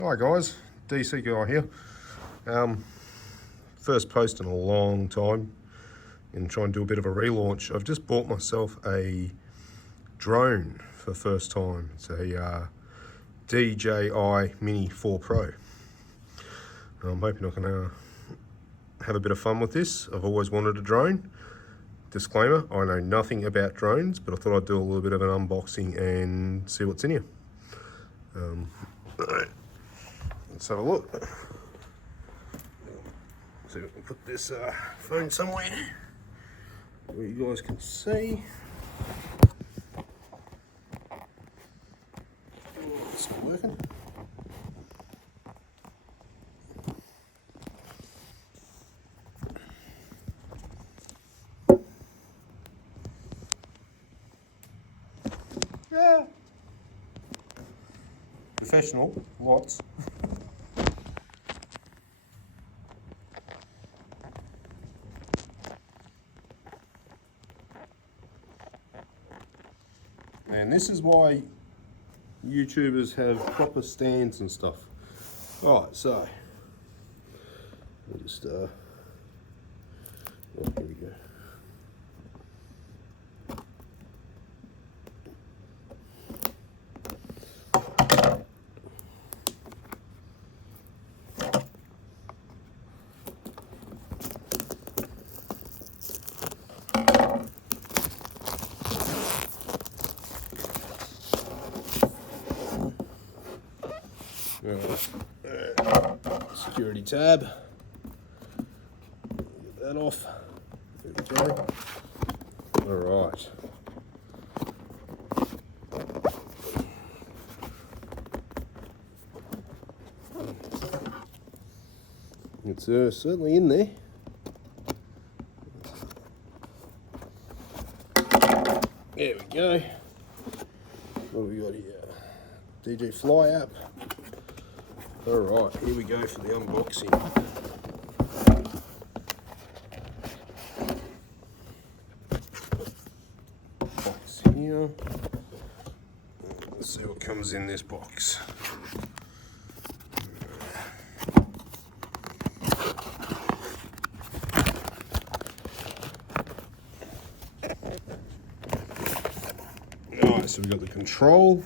Hi guys, DC guy here. First post in a long time and try and do a bit of a relaunch. I've just bought myself a drone for the first time. It's a DJI Mini 4 Pro. I'm hoping I can have a bit of fun with this. I've always wanted a drone. Disclaimer, I know nothing about drones, but I thought I'd do a little bit of an unboxing and see what's in here. Alright, let's have a look. See if we can put this phone somewhere where you guys can see. Oh, it's not working. Yeah. Professional, lots. And this is why YouTubers have proper stands and stuff. Alright, so we'll just oh, here we go. Security tab. Get that off. There we go. Alright. It's certainly in there. There we go. What have we got here? DJ Fly app. Alright, here we go for the unboxing. Box here. Let's see what comes in this box. Alright, so we've got the control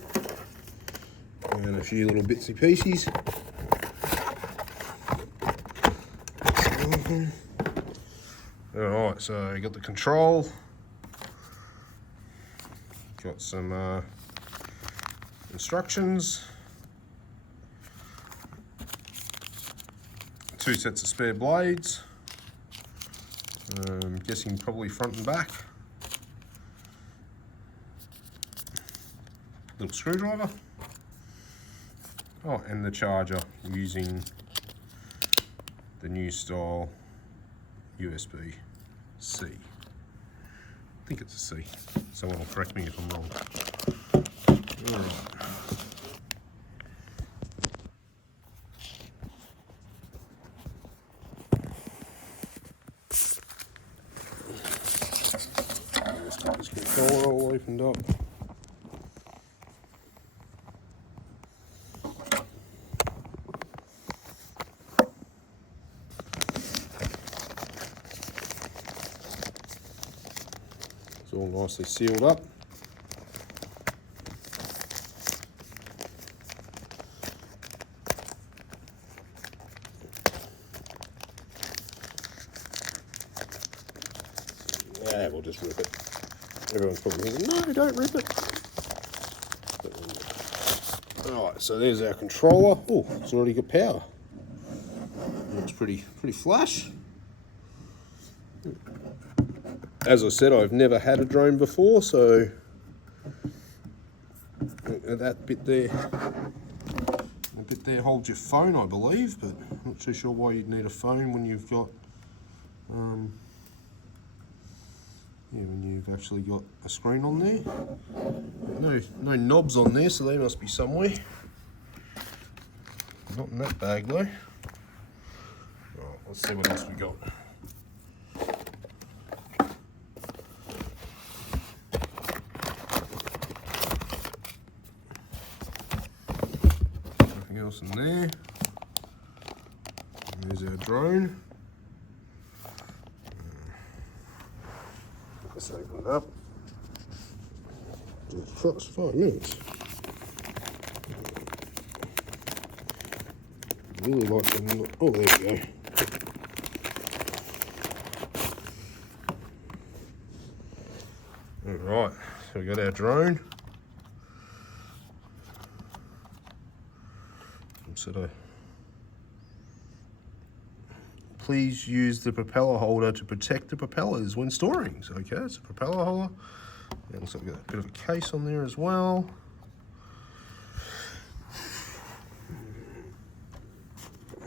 and a few little bitsy pieces. Alright, so you got the control, got some instructions, 2 sets of spare blades, I'm guessing probably front and back, little screwdriver, oh, and the charger using the new style USB-C. I think it's a C. Someone will correct me if I'm wrong. Alright. Let's get this controller all opened up. It's all nicely sealed up. Yeah, we'll just rip it. Everyone's probably thinking, no, don't rip it. Alright, so there's our controller. Oh, it's already got power. Looks pretty flash. As I said, I've never had a drone before, so that bit there holds your phone, I believe, but I'm not too sure why you'd need a phone when you've got when you've actually got a screen on there. No knobs on there, so they must be somewhere. Not in that bag though. Right, let's see what else we got. else in there. And there's our drone. Let's open it up. Do it first 5 minutes. Really like them. Oh, there we go. Alright, so we got our drone. Sort of. Please use the propeller holder to protect the propellers when storing. So, okay, it's a propeller holder. And looks like we've got a bit of a case on there as well.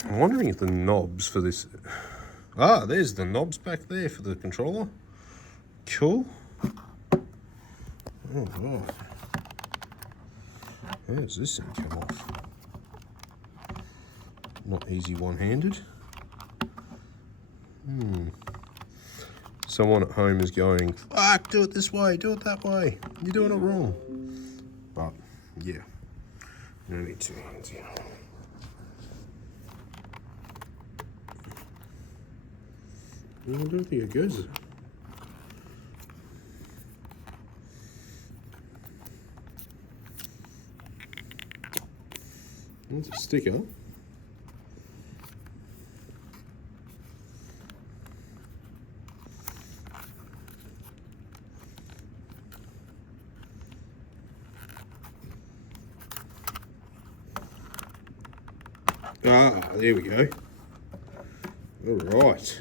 I'm wondering if the knobs for this... Ah, there's the knobs back there for the controller. Cool. Oh, wow. How does this thing come off? Not easy one-handed. Someone at home is going, fuck, do it this way, do it that way. You're doing it wrong. But, yeah. No need 2 hands here. I don't think it goes. That's a sticker. Ah, there we go. All right.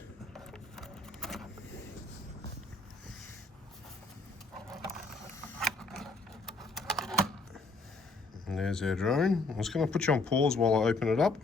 And there's our drone. I'm just going to put you on pause while I open it up.